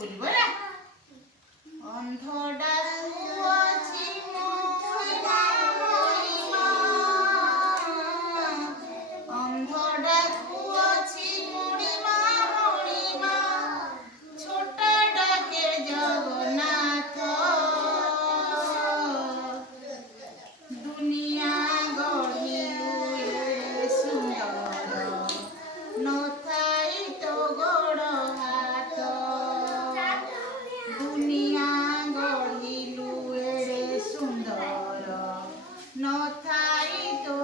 बोलिबो ना अंधडा अछि मोरा होइमा अंधडा अछि मुड़ीमा मुड़ीमा छोटा डाके जगन्नाथ दुनिया गढ़िलु एड़े सुंदर नथाई तो गोड़ हाथ दुनिया गढ़िलु एड़े सुंदर नथाई तो